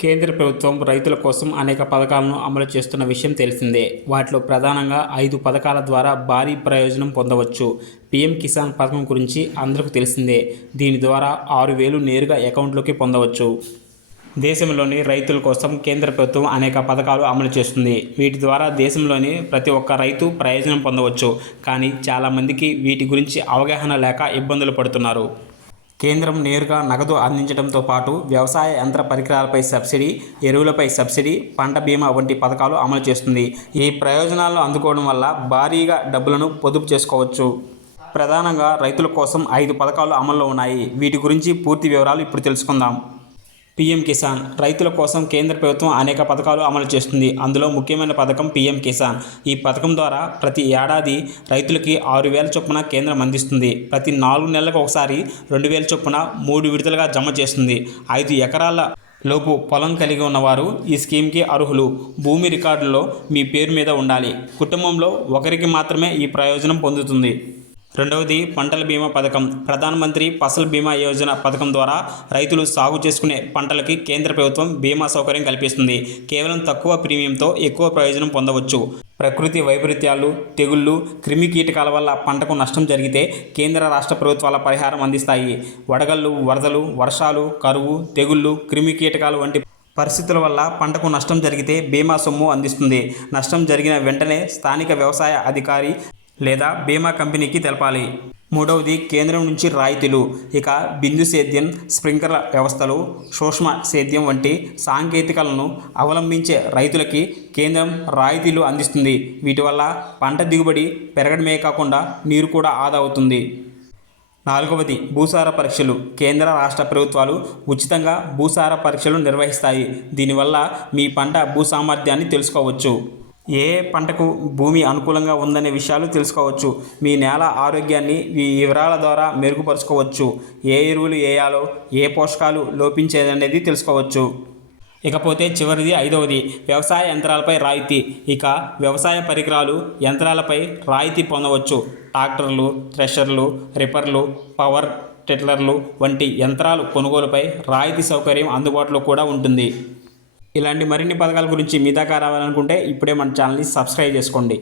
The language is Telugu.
కేంద్ర ప్రభుత్వం రైతుల కోసం అనేక పథకాలను అమలు చేస్తున్న విషయం తెలిసిందే. వాటిలో ప్రధానంగా 5 పథకాల ద్వారా భారీ ప్రయోజనం పొందవచ్చు. పీఎం కిసాన్ పథకం గురించి అందరికీ తెలిసిందే. దీని ద్వారా 6,000 నేరుగా అకౌంట్లోకి పొందవచ్చు. దేశంలోని రైతుల కోసం కేంద్ర ప్రభుత్వం అనేక పథకాలు అమలు చేస్తుంది. వీటి ద్వారా దేశంలోని ప్రతి ఒక్క రైతు ప్రయోజనం పొందవచ్చు. కానీ చాలామందికి వీటి గురించి అవగాహన లేక ఇబ్బందులు పడుతున్నారు. కేంద్రం నేరుగా నగదు అందించడంతో పాటు వ్యవసాయ యంత్ర పరికరాలపై సబ్సిడీ, ఎరువులపై సబ్సిడీ, పంట బీమా వంటి పథకాలు అమలు చేస్తుంది. ఈ ప్రయోజనాలను అందుకోవడం వల్ల భారీగా డబ్బులను పొదుపు చేసుకోవచ్చు. ప్రధానంగా రైతుల కోసం 5 పథకాలు అమల్లో ఉన్నాయి. వీటి గురించి పూర్తి వివరాలు ఇప్పుడు తెలుసుకుందాం. పీఎం కిసాన్ రైతుల కోసం కేంద్ర ప్రభుత్వం అనేక పథకాలు అమలు చేస్తుంది. అందులో ముఖ్యమైన పథకం పీఎం కిసాన్. ఈ పథకం ద్వారా ప్రతి ఏడాది రైతులకి 6,000 చొప్పున కేంద్రం అందిస్తుంది. ప్రతి 4 నెలలకు ఒకసారి 2,000 చొప్పున 3 విడతలుగా జమ చేస్తుంది. 5 ఎకరాల లోపు పొలం కలిగి ఉన్నవారు ఈ స్కీమ్కి అర్హులు. భూమి రికార్డుల్లో మీ పేరు మీద ఉండాలి. కుటుంబంలో ఒకరికి మాత్రమే ఈ ప్రయోజనం పొందుతుంది. రెండవది పంటల బీమా పథకం. ప్రధానమంత్రి ఫసల్ బీమా యోజన పథకం ద్వారా రైతులు సాగు చేసుకునే పంటలకి కేంద్ర ప్రభుత్వం బీమా సౌకర్యం కల్పిస్తుంది. కేవలం తక్కువ ప్రీమియంతో ఎక్కువ ప్రయోజనం పొందవచ్చు. ప్రకృతి వైపరీత్యాలు, తెగుళ్ళు, క్రిమి కీటకాల వల్ల పంటకు నష్టం జరిగితే కేంద్ర రాష్ట్ర ప్రభుత్వాల పరిహారం అందిస్తాయి. వడగళ్ళు, వరదలు, వర్షాలు, కరువు, తెగుళ్ళు, క్రిమి కీటకాలు వంటి పరిస్థితుల వల్ల పంటకు నష్టం జరిగితే బీమా సొమ్ము అందిస్తుంది. నష్టం జరిగిన వెంటనే స్థానిక వ్యవసాయ అధికారి లేదా బీమా కంపెనీకి తెలపాలి. మూడవది కేంద్రం నుంచి రాయితీలు. ఇక బిందు సేద్యం, స్ప్రింక్లర్ వ్యవస్థలు, సూక్ష్మ సేద్యం వంటి సాంకేతికలను అవలంబించే రైతులకి కేంద్రం రాయితీలు అందిస్తుంది. వీటి వల్ల పంట దిగుబడి పెరగడమే కాకుండా నీరు కూడా ఆదా అవుతుంది. నాలుగవది భూసార పరీక్షలు. కేంద్ర రాష్ట్ర ప్రభుత్వాలు ఉచితంగా భూసార పరీక్షలు నిర్వహిస్తాయి. దీనివల్ల మీ పంట భూసామర్థ్యాన్ని తెలుసుకోవచ్చు. ఏ పంటకు భూమి అనుకూలంగా ఉందనే విషయాలు తెలుసుకోవచ్చు. మీ నేల ఆరోగ్యాన్ని ఈ వివరాల ద్వారా మెరుగుపరుచుకోవచ్చు. ఏ ఎరువులు వేయాలో, ఏ పోషకాలు లోపించేదనేది తెలుసుకోవచ్చు. ఇకపోతే చివరిది 5వది వ్యవసాయ యంత్రాలపై రాయితీ. ఇక వ్యవసాయ పరికరాలు, యంత్రాలపై రాయితీ పొందవచ్చు. ట్రాక్టర్లు, థ్రెషర్లు, రిప్పర్లు, పవర్ టిల్లర్లు వంటి యంత్రాలు కొనుగోలుపై రాయితీ సౌకర్యం అందుబాటులో కూడా ఉంటుంది. ఇలాంటి మరిన్ని పథకాల గురించి మీ దాకా రావాలనుకుంటే ఇప్పుడే మన ఛానల్ని సబ్స్క్రైబ్ చేసుకోండి.